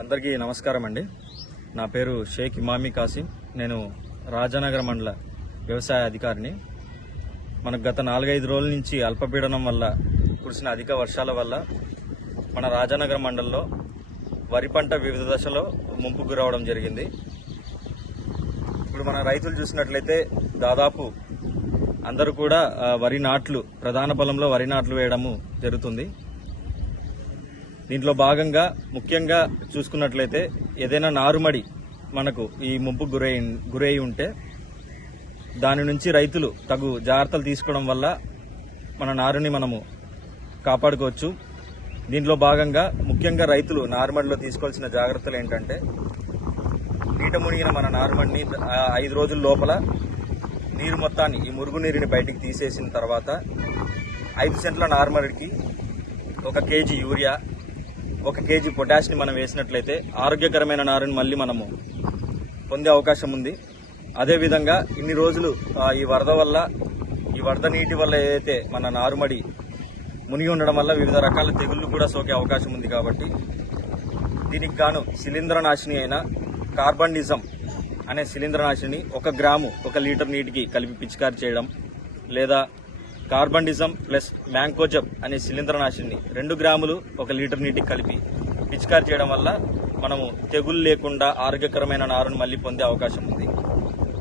అందరికీ నమస్కారం అండి. నా పేరు షేక్ ఇమామి కాసిం. నేను రాజానగర్ మండల వ్యవసాయ అధికారిని. మనకు గత నాలుగైదు రోజుల నుంచి అల్పపీడనం వల్ల కురిసిన అధిక వర్షాల వల్ల మన రాజానగర్ మండలంలో వరి పంట వివిధ దశలో ముంపు గురవడం జరిగింది. ఇప్పుడు మన రైతులు చూసినట్లయితే దాదాపు అందరూ కూడా వరి నాట్లు ప్రధాన పొలంలో వరి నాట్లు వేయడము జరుగుతుంది. దీంట్లో భాగంగా ముఖ్యంగా చూసుకున్నట్లయితే ఏదైనా నారుమడి మనకు ఈ ముంపు గురై గురై ఉంటే దాని నుంచి రైతులు తగు జాగ్రత్తలు తీసుకోవడం వల్ల మన నారుని మనము కాపాడుకోవచ్చు. దీంట్లో భాగంగా ముఖ్యంగా రైతులు నారుమడిలో తీసుకోవాల్సిన జాగ్రత్తలు ఏంటంటే నీట మునిగిన మన నారుమడిని ఐదు రోజుల లోపల నీరు మొత్తాన్ని ఈ మురుగునీరుని బయటికి తీసేసిన తర్వాత ఐదు సెంట్ల నార్మల్కి ఒక కేజీ యూరియా ఒక కేజీ పొటాష్ని మనం వేసినట్లయితే ఆరోగ్యకరమైన నారుని మళ్ళీ మనము పొందే అవకాశం ఉంది. అదేవిధంగా ఇన్ని రోజులు ఈ వరద వల్ల ఈ వరద నీటి వల్ల ఏదైతే మన నారుమడి మునిగి ఉండడం వల్ల వివిధ రకాల తెగుళ్ళు కూడా సోకే అవకాశం ఉంది కాబట్టి దీనికి గాను శిలీంద్రనాశిని అయిన కార్బన్డిజం అనే శిలీంద్రనాశిని ఒక గ్రాము ఒక లీటర్ నీటికి కలిపి పిచికారి చేయడం లేదా కార్బండిజం ప్లస్ మ్యాంకోజబ్ అనే శిలీంద్రనాశిని రెండు గ్రాములు ఒక లీటర్ నీటికి కలిపి పిచికారి చేయడం వల్ల మనము తెగులు లేకుండా ఆరోగ్యకరమైన నారును మళ్ళీ పొందే అవకాశం ఉంది.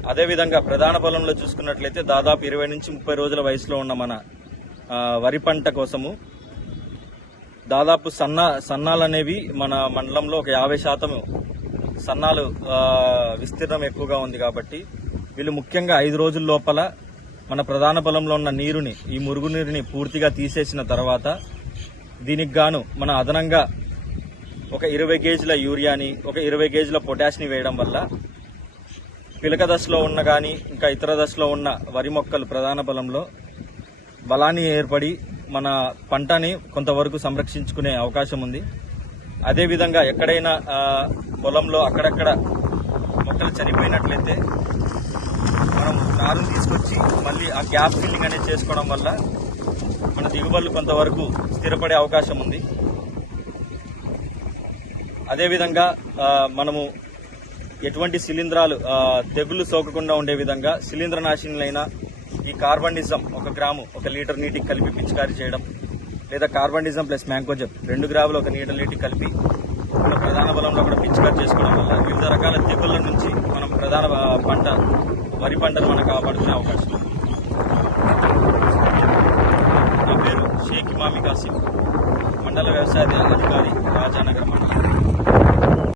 అదేవిధంగా ప్రధాన పొలంలో చూసుకున్నట్లయితే దాదాపు ఇరవై నుంచి ముప్పై రోజుల వయసులో ఉన్న మన వరి పంట కోసము దాదాపు సన్నా సన్నాలు అనేవి మన మండలంలో ఒక యాభై శాతం సన్నాలు విస్తీర్ణం ఎక్కువగా ఉంది కాబట్టి వీళ్ళు ముఖ్యంగా ఐదు రోజుల లోపల మన ప్రధాన పొలంలో ఉన్న నీరుని ఈ మురుగునీరుని పూర్తిగా తీసేసిన తర్వాత దీనికి గాను మన అదనంగా ఒక ఇరవై కేజీల యూరియాని ఒక ఇరవై కేజీల పొటాష్ని వేయడం వల్ల పిలక దశలో ఉన్న కానీ ఇంకా ఇతర దశలో ఉన్న వరి మొక్కలు ప్రధాన పొలంలో బలాన్ని ఏర్పడి మన పంటని కొంతవరకు సంరక్షించుకునే అవకాశం ఉంది. అదేవిధంగా ఎక్కడైనా పొలంలో అక్కడక్కడ మొక్కలు చనిపోయినట్లయితే మనం నారుని తీసుకొచ్చి మళ్ళీ ఆ గ్యాప్ ఫిల్లింగ్ అనేది చేసుకోవడం వల్ల మన దిగుబడులు కొంతవరకు స్థిరపడే అవకాశం ఉంది. అదేవిధంగా మనము ఎటువంటి శిలీంధ్రాలు తెగుళ్ళు సోకకుండా ఉండే విధంగా శిలీంద్రనాశినులైన ఈ కార్బనిజం ఒక గ్రాము ఒక లీటర్ నీటికి కలిపి పిచికారీ చేయడం లేదా కార్బనిజం ప్లస్ మ్యాంకోజెబ్ రెండు గ్రాములు ఒక లీటర్ నీటికి కలిపి మన ప్రధాన బలంలో కూడా పిచికారు చేసుకోవడం వల్ల వివిధ రకాల తెగుళ్ళ నుంచి మనం ప్రధాన పంట వరి పంటను మనం కాపాడుకునే అవకాశం నా పేరు షేక్ ఇమామి కాసిం మండల వ్యవసాయ అధికారి రాజానగర్ మండలం.